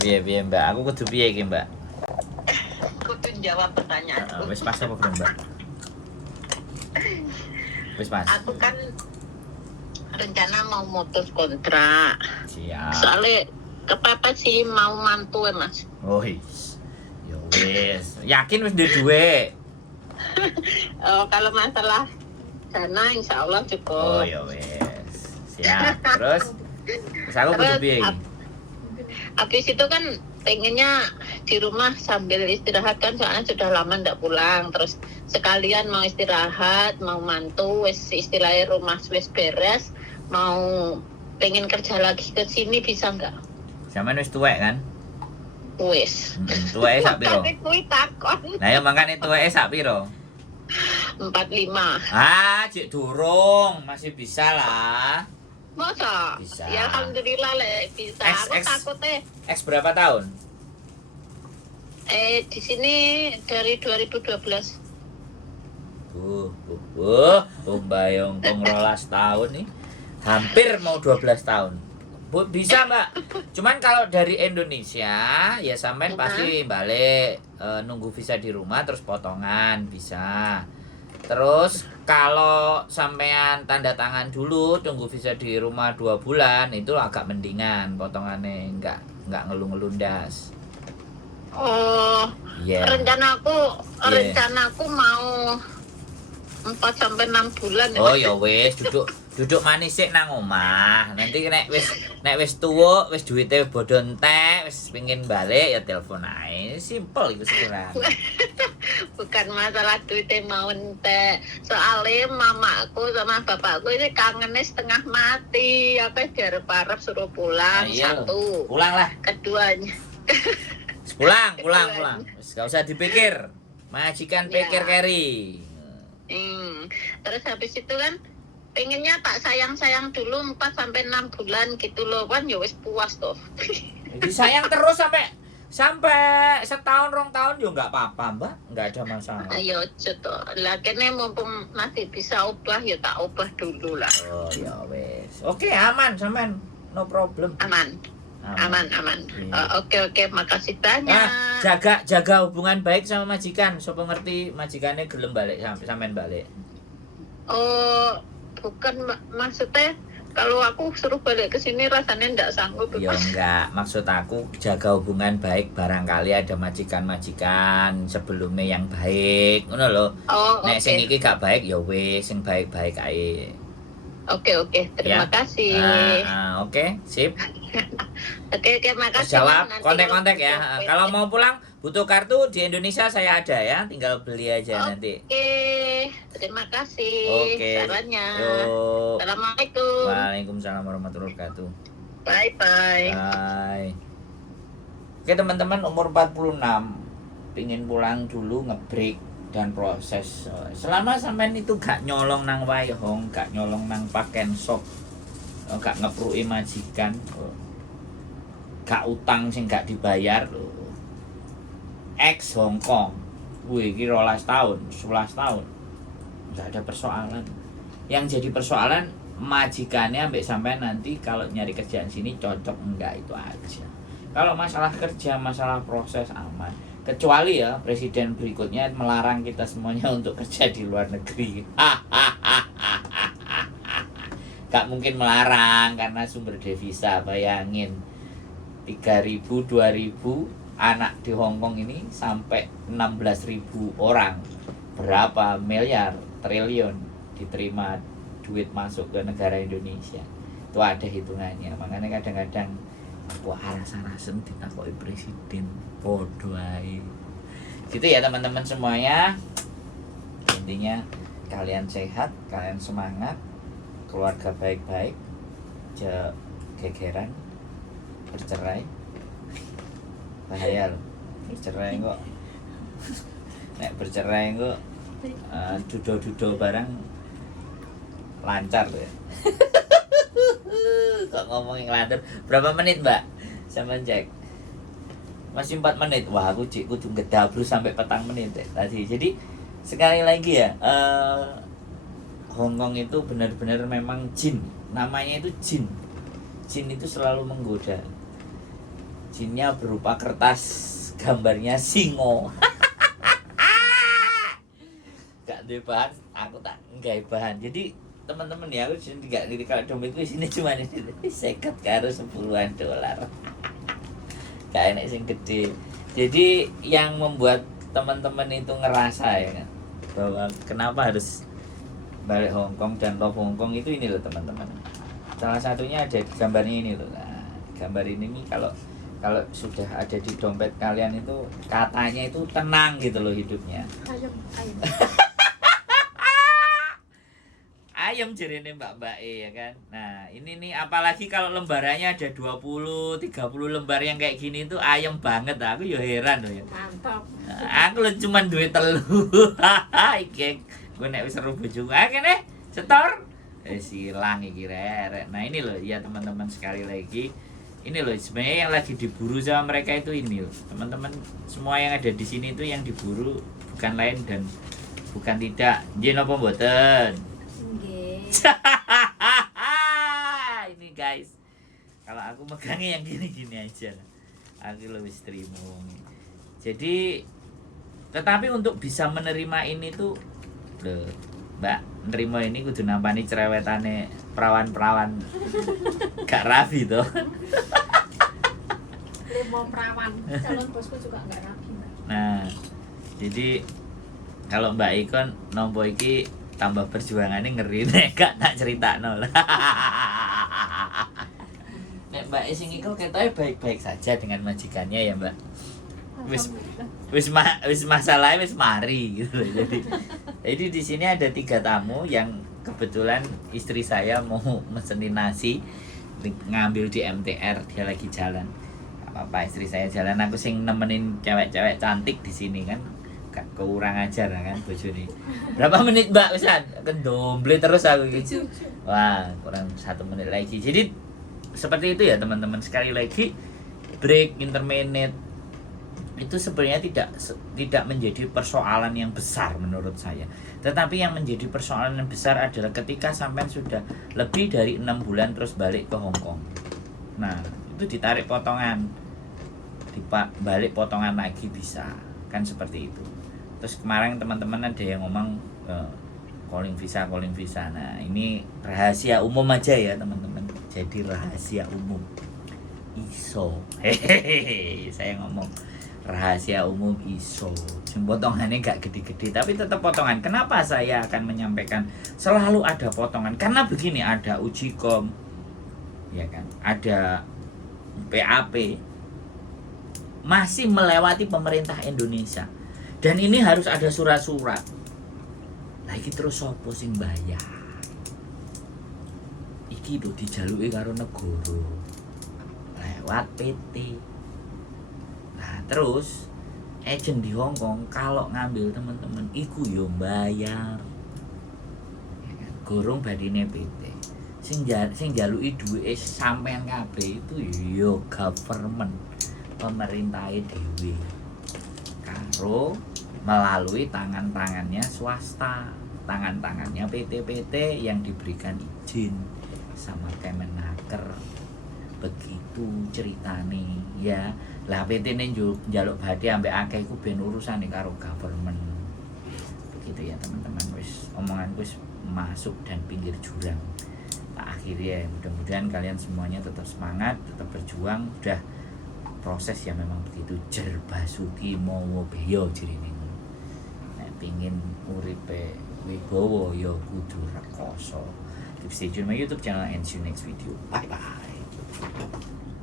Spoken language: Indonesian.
Piye Mbak? Aku kudu piye iki Mbak? Kudu jawab pertanyaanku. Wis pas apa belum Mbak? Wis pas. Aku kan rencana mau mutus kontrak. Siap. Soalnya kepepet sih mau mantu ya Mas. Oh ya wis. Yakin wis duwe? Kalau masalah dana insya Allah Oh cukup. ya wis. Siap. Terus aku kudu piye iki? Habis itu kan pengennya di rumah sambil istirahat kan soalnya sudah lama ndak pulang. Terus sekalian mau istirahat, mau mantu, wis istilahnya rumah wis beres, mau pengen kerja lagi ke sini bisa nggak? Sampeyan wis tuwek kan? Wis. Tuweke sak piro? Makanya kuwi takon. Lah ya mangkane tuweke sak piro? 45. Cik durung, masih bisa lah. Masa? Bisa. Ya alhamdulillah bisa. Aku takutnya X berapa tahun? di sini dari 2012. Bayang kong 12 tahun nih. Hampir mau 12 tahun. Bisa Mbak. Cuman kalau dari Indonesia ya sampean pasti balik nunggu visa di rumah terus potongan bisa. Terus kalau sampean tanda tangan dulu tunggu visa di rumah 2 bulan itu agak mendingan potongannya enggak ngelundas. Oh, Iya. rencanaku mau 4 sampai 6 bulan. Oh ya wis duduk manis sik nang omah. Nanti nek wis tuwa, wis duwite bodho entek, wis pengin balik ya telepon ae. Simpel iku sekarang. Bukan masalah duitnya mau entek. Soalnya mamaku sama bapakku ini kangennya setengah mati. Aku diarep-arep suruh pulang. Satu. Pulang lah. Keduanya. Pulang. Wis gak usah dipikir. Majikan pikir carry. Terus habis itu kan pengennya tak sayang-sayang dulu 4 sampai 6 bulan gitu loh kan ya wis puas toh. Disayang terus sampai setahun 2 tahun ya nggak apa-apa Mbak, nggak ada masalah. Ayo coto, lah kene mumpung masih bisa ubah ya tak ubah dulu lah. Oh ya wes, oke aman sampean, no problem. Aman. Oke, makasih banyak. Jaga hubungan baik sama majikan, sopo ngerti majikannya gelem balik sampean balik. Oh, bukan maksudnya kalau aku suruh balik ke sini rasanya ndak sanggup. Ya enggak, maksud aku jaga hubungan baik barangkali ada majikan-majikan sebelumnya yang baik, ngono lho. Oh, nek sing iki gak baik ya wis sing baik-baik ae. Oke, terima kasih. Oke, sip. Oke, makasih. Jawab, kontak-kontak ya. Kalau mau pulang butuh kartu di Indonesia saya ada ya, tinggal beli aja nanti. Oke, terima kasih sarannya. Yuk. Assalamualaikum. Waalaikumsalam warahmatullahi wabarakatuh. Bye. Oke teman-teman, umur 46 pingin pulang dulu ngebreak dan proses. Selama sampean itu gak nyolong nang wayhong, gak nyolong nang pakaian shop, gak ngepruki majikan, gak utang sing gak dibayar, ex Hongkong, wih iki 12 tahun, 11 tahun, gak ada persoalan. Yang jadi persoalan majikannya ambek sampean nanti kalau nyari kerjaan sini cocok enggak, itu aja. Kalau masalah kerja, masalah proses aman. Kecuali ya presiden berikutnya melarang kita semuanya untuk kerja di luar negeri. Gak mungkin melarang karena sumber devisa. Bayangin 3.000, 2.000 anak di Hongkong ini sampai 16.000 orang. Berapa miliar, triliun diterima duit masuk ke negara Indonesia. Itu ada hitungannya. Makanya kadang-kadang aku alasan ditakoki presiden podo ae. Gitu ya teman-teman semuanya. Intinya kalian sehat, kalian semangat, keluarga baik-baik, gegeran, bercerai. Bahaya loh. Bercerai kok. Nek bercerai kok dudo-dudo barang lancar ya. Kok ngomongin lancar. Berapa menit mbak? Sama cek. Masih 4 menit. Wah aku kudu ngedabru sampai 4 menit ya, tadi. Jadi sekali lagi ya, Hongkong itu benar-benar memang jin. Namanya itu jin. Jin itu selalu menggoda. izinnya berupa kertas gambarnya singo. Gak ada bahan, aku tak nggak bahan. Jadi teman-teman ya, aku sini nggak lirik kalau dompetku sini cuma ini seket karo $10. Gak enak sing gede. Jadi yang membuat teman-teman itu ngerasa ya kan, bahwa kenapa harus balik Hongkong dan love Hongkong itu ini loh teman-teman. Salah satunya ada gambarnya ini loh. Nah, gambar ini nih kalau sudah ada di dompet kalian itu katanya itu tenang gitu loh hidupnya. Ayam. Ayam jerene Mbak E ya kan. Nah, ini nih apalagi kalau lembarannya ada 20, 30 lembar yang kayak gini tuh ayam banget. Aku ya heran loh ya. Mantap. Aku lo cuman duit telu. Iki gue nek wis seru bojoku. Ah kene setor. Silang iki rek. Nah, ini loh ya teman-teman sekali lagi. Ini loh sebenarnya yang lagi diburu sama mereka itu ini loh. Teman-teman semua yang ada di sini itu yang diburu bukan lain dan bukan tidak nggih napa mboten. Nggih. Ini guys, kalau aku megangnya yang gini-gini aja, aku lebih terima. Jadi, tetapi untuk bisa menerima ini tuh, loh, Mbak, nerima ini kudu nampani cerewetane perawan-perawan gak rapi tuh. Lemo perawan. Calon bosku juga nggak rapi, Mbak. Nah, jadi kalau Mbak Ikon nompo iki tambah perjuangannya ngeri nek gak tak critakno lah. Nek Mbak sing iku ketoke baik-baik saja dengan majikannya ya, Mbak. Wis masalahnya wis mari gitu loh. Jadi di sini ada 3 tamu yang kebetulan istri saya mau mesenin nasi ngambil di MTR, dia lagi jalan. Gak apa-apa istri saya jalan, aku sing nemenin cewek-cewek cantik di sini kan. Gak kurang ajar kan bojone. Berapa menit Mbak Wisan? Kendomble terus aku gitu. Wah, kurang 1 menit lagi. Jadi seperti itu ya teman-teman. Sekali lagi break interminute itu sebenarnya tidak menjadi persoalan yang besar menurut saya. Tetapi yang menjadi persoalan yang besar adalah ketika sampai sudah lebih dari 6 bulan terus balik ke Hongkong. Nah, itu ditarik potongan. Balik potongan lagi bisa. Kan seperti itu. Terus kemarin teman-teman ada yang ngomong calling visa. Nah, ini rahasia umum aja ya teman-teman. Jadi rahasia umum. Iso. Hehehe, saya ngomong rahasia umum iso. Potongannya gak gede-gede tapi tetap potongan. Kenapa saya akan menyampaikan selalu ada potongan? Karena begini, ada uji kom, ya kan? Ada PAP masih melewati pemerintah Indonesia. Dan ini harus ada surat-surat. Lagi terus sopo sing bayar? Iki lho dijaluki karo negara lewat PT. Nah, terus agent di Hongkong kalau ngambil teman-teman iku yo bayar. Ya kan? Gorong badine PT. Sing jaluki duwe sampean kabeh itu yo government, pemerintahe dhewe. Karo melalui tangan-tangannya swasta, tangan-tangannya PT-PT yang diberikan izin sama Kemenaker. Begitu ceritane ya. Lah PT ne njaluk badhe ambek akeh iku ben urusane karo government. Begitu ya teman-teman, wis omonganku wis masuk dan pinggir jurang. Tak akhiri ya, mudah-mudahan kalian semuanya tetap semangat, tetap berjuang. Udah proses yang memang begitu jer basuki mawa beya jirine. Nek pengin uripe wibawa ya kudu rekoso. Keep stay tune my YouTube channel and see you next video. Bye bye.